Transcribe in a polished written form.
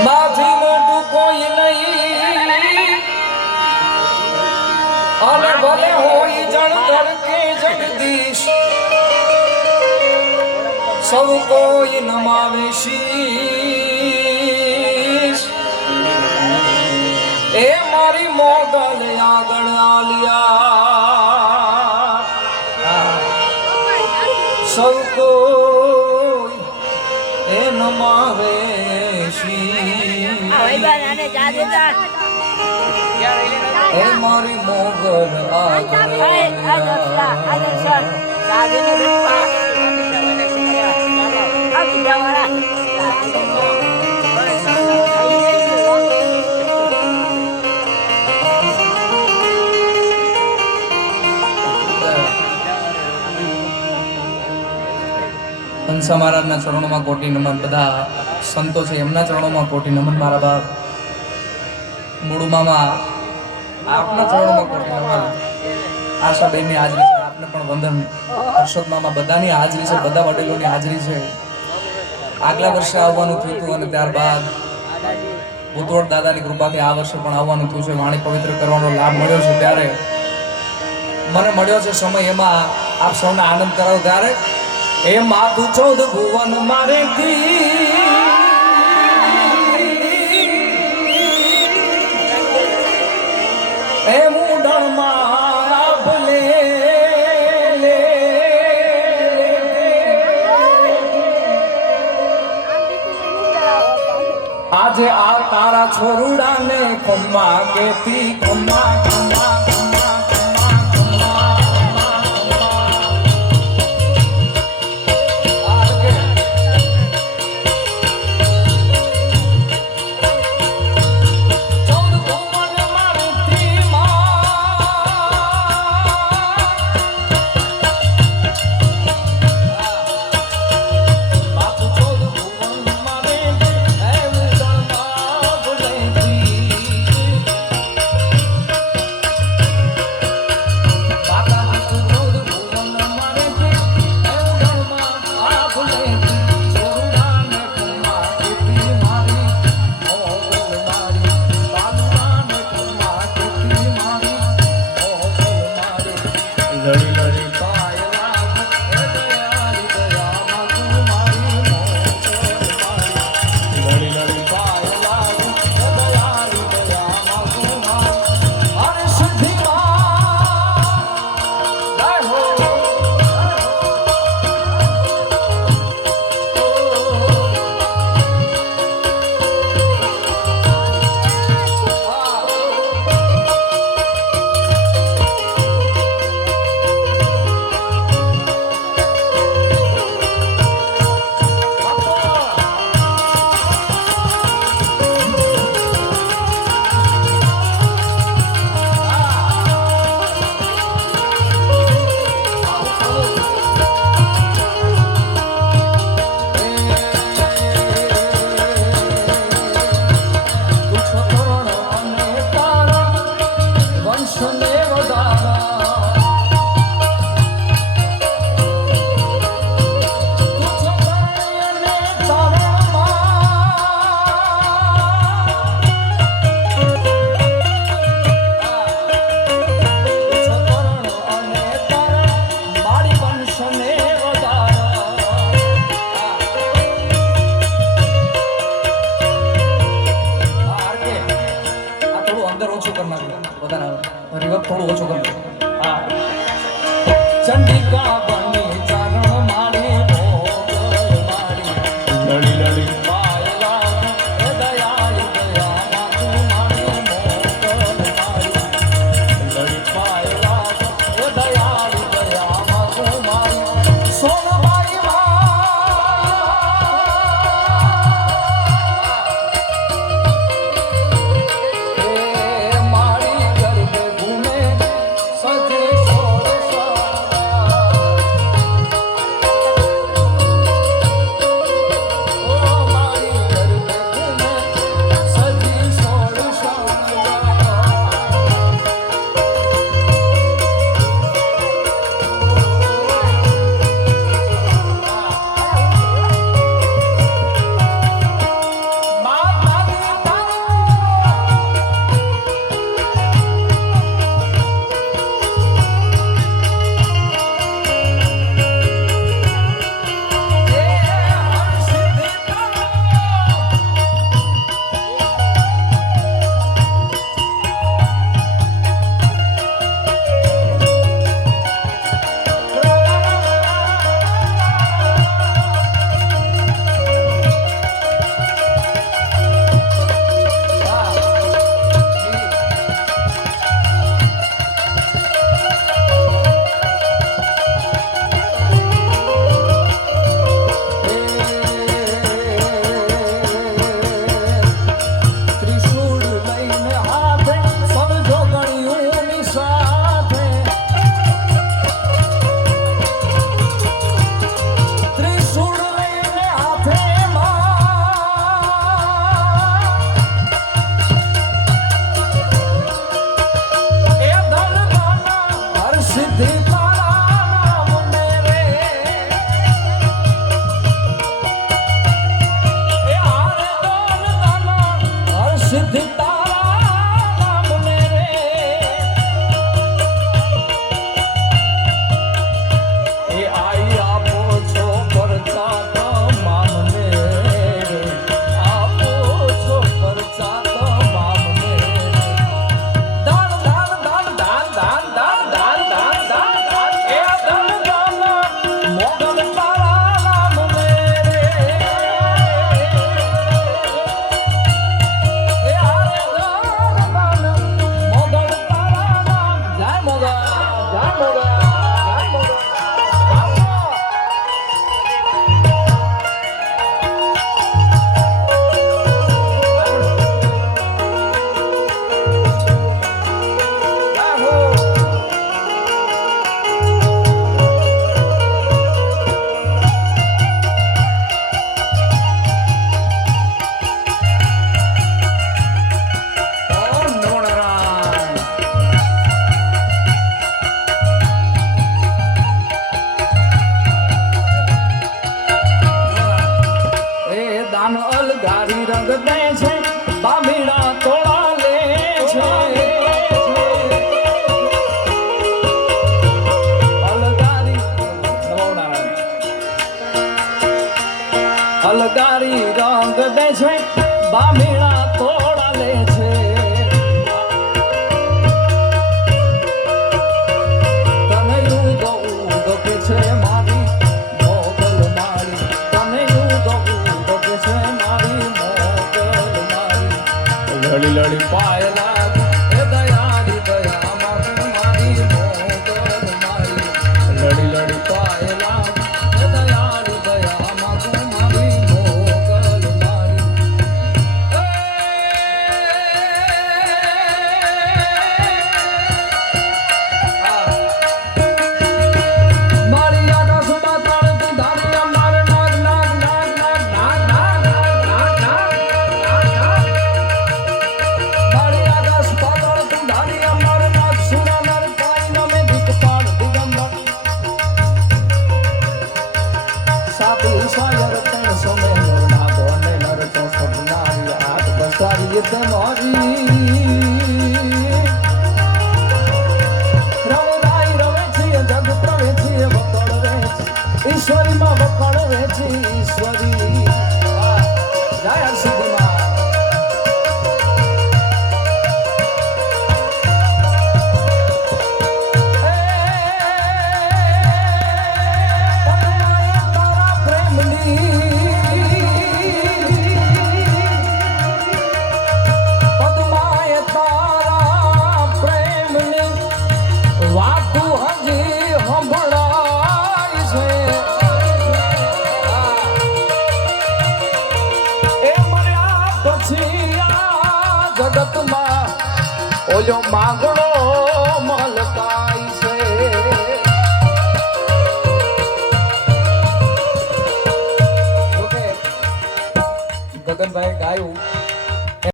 માથી મોટું કોઈ નહીં અને ભલે હોય જણતર કે જગદીશ સૌ કોઈ નમાવે શીશ એ મારી મોગલ આગળ આલિયા સૌ કોઈ એ નમાવે એ મારી મોગલ હંસા મહારાજના ચરણોમાં કોટી નમન. બધા સંતો છે એમના ચરણોમાં કોટી નમન. મારા બાપ મૂળુ મામા આપના ચરણોમાં કોટી નમન. આશાબેનની હાજરી છે, આપને પણ વંદન. હર્ષદ મામા બધાની હાજરી છે, બધા વડીલોની હાજરી છે. આગલા વર્ષે આવવાનું થયું હતું અને ત્યારબાદ ભૂતોડ દાદાની કૃપાથી આ વર્ષે પણ આવવાનું થયું છે. વાણી પવિત્ર કરવાનો લાભ મળ્યો છે ત્યારે મને મળ્યો છે સમય, એમાં આપ સૌને આનંદ કરાવો ત્યારે એ માતું 14 ભુવન મારે એ મુંડણ મારા ભલે આજે આ તારા છોરુડાને ખમ્મા કેતી ખમ્મા ખમ્મા થોડું ઓછું કરજો. ચંડિકા બની ચરણ મારી મોગલ મારી લડી લડી પાયલા એ દયાળી દયા તું મારી મોગલ મારી લડી પાયલા એ દયાળી દયા તું મારી સોનબાઈ અલગારી રંગ દે છે બામીડા તોળા લે છે અલગારી રંગ દે છે બામીડા તોડા લે છે તને ઉદો ઉદો કે છે મારી મોગલ મારી તને ઉદો ઉદો કે છે મારી મોગલ મારી લડી લડી પાય લાગી એ દયાળી દયામાં મારી મોગલ મારી લડી લડી પાય લાગી એ દયાળી દયામાં મારી મોગલ મારી મારી આકાશ પાતાળ તું ધારી અમાર નાગ નાગ નાગ નાગ નાગ નાગ નાગ નાગ મારી આકાશ પાતાળ તું ધારી અમાર નાગ સુરા નર પાઈ નમે દીકપાળ દિગંબર સાધુ સાયર તણ સમે નર નાગો અને નર ચોસઠ નારી હાથ બસારી તે મારી જગ પ્રવે છે વકળ રે ઈશ્વરી માં વકળ રે છે ઈશ્વરી જય સિદ્ધિમાં તારા પ્રેમની વાતું હજી સંભળાય છે એ મર્યા પછી આ જગતમાં ઓલો માંગણો મલકાય છે ઓકે ગગનભાઈ ગાયું